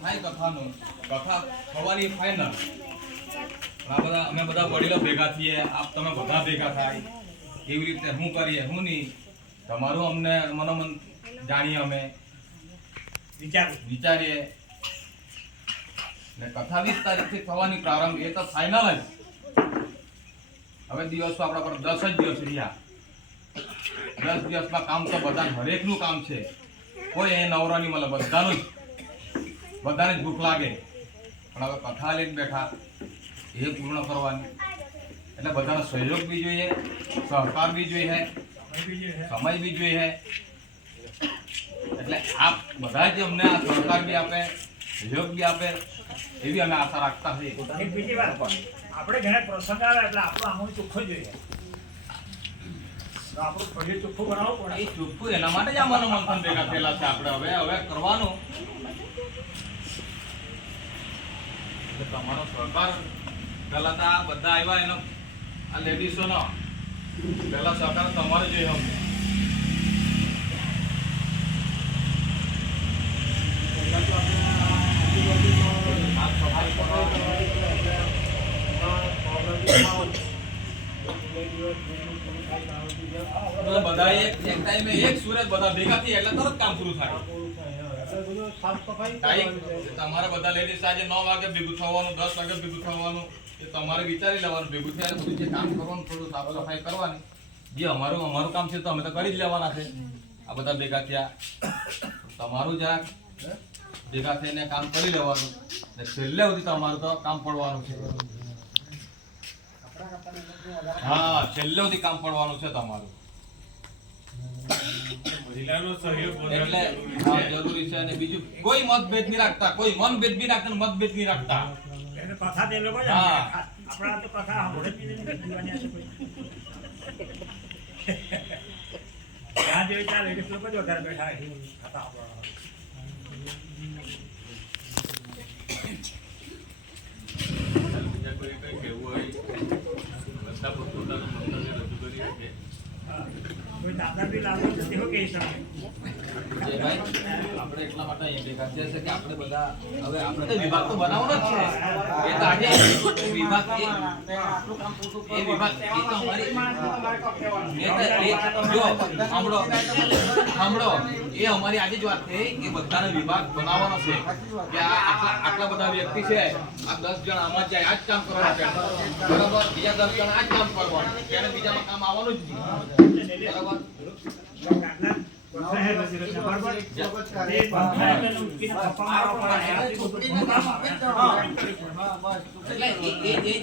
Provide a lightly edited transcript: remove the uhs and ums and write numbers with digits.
થાય કથાનું કથા થવાની ફાઇનલ આ બધા અમે બધા વડીલો ભેગા થઈએ આપ તમે બધા ભેગા થાય કેવી રીતે શું કરીએ શું નહીં તમારું અમને મનોમન જાણીએ અમે વિચારીએ ને કથા 20 તારીખથી થવાની પ્રારંભ એ તો ફાઇનલ જ હવે દિવસો આપણા પર 10 જ દિવસ રહ્યા 10 દિવસમાં કામ તો બધા હરેકનું કામ છે કોઈ એ નવરો નહીં મળે બધાને જ ભૂખ લાગે પણ હવે કથા લઈને બેઠા એ પૂર્ણ કરવાની એટલે બધાનો સહયોગ બી જોઈએ સહકાર બી જોઈએ સમય બી જોઈએ એટલે આપ બધા જ અમને આ સહકાર બી આપે સહયોગ બી આપે એવી અમે આશા રાખતા છીએ બીજી વાત આપણે ઘણા પ્રસંગ આવે એટલે આપણો આમો ચોખ્ખો જોઈએ આપણું ફરી ચોખ્ખું બનાવવું પડે એ ચોખ્ખું એના માટે જ આ મનોમંથન ભેગા થયેલા છે આપણે હવે કરવાનું તમારો સહકાર પહેલા તો આ બધા આવ્યા એનો આ લેડીઝોનો પહેલા સહકાર તમારો જોઈએ અમને બધા એક ટાઈમે એક સુરત બધા ભેગા થઈ એટલે તરત કામ પૂરું થાય તમારે બધા લેડીઝ આજે 9 વાગે ભેગું થવાનું 10 વાગે ભેગું થવાનું એ તમારે વિચારી લેવાનું ભેગું થયા બધું જે કામ કરવાનું થોડું સાફ સફાઈ કરવાની જે અમારું કામ છે તો અમે તો કરી જ લેવાના છે આ બધા ભેગા થયા તમારું જરાક ભેગા થઈને કામ કરી લેવાનું ને છેલ્લે સુધી તમારું તો કામ પડવાનું છે હા છેલ્લે સુધી કામ પડવાનું છે તમારું એટલે હા જરૂરી છે અને બીજું કોઈ મતભેદ નહીં રાખતા કોઈ મનભેદ બી રાખતા મતભેદ નહીં રાખતા એને પાછા તે લોકો જ આપણા તો પાછા આપણે જ દીવાની છે કોઈ ત્યાં જોઈ ચાલે એટલે લોકો જ વધારે બેઠા હતા બીજા કોઈ કઈ કહેવું હોય બધા પોતાનું મંતવ્ય રજૂ કરી શકે કોઈ દાદા બી લાવો તો તેઓ કહી શકે આપણે એટલા માટે અહીંયા ભેગા થયા છે કે આપણે બધા હવે આપણે તો વિભાગ તો બનાવવાનો જ છે એ તો આજે વિભાગ એ વિભાગ એ તો અમારી સાંભળો એ અમારી આજે જ વાત થઈ કે બધાનો વિભાગ બનાવવાનો છે કે આટલા બધા વ્યક્તિ છે આ 10 જણ આમાં જાય આ જ કામ કરવાનું છે બરાબર બીજા 10 જણ આ જ કામ કરવાનું એને બીજામાં કામ આવવાનું જ નહીં બરાબર એટલે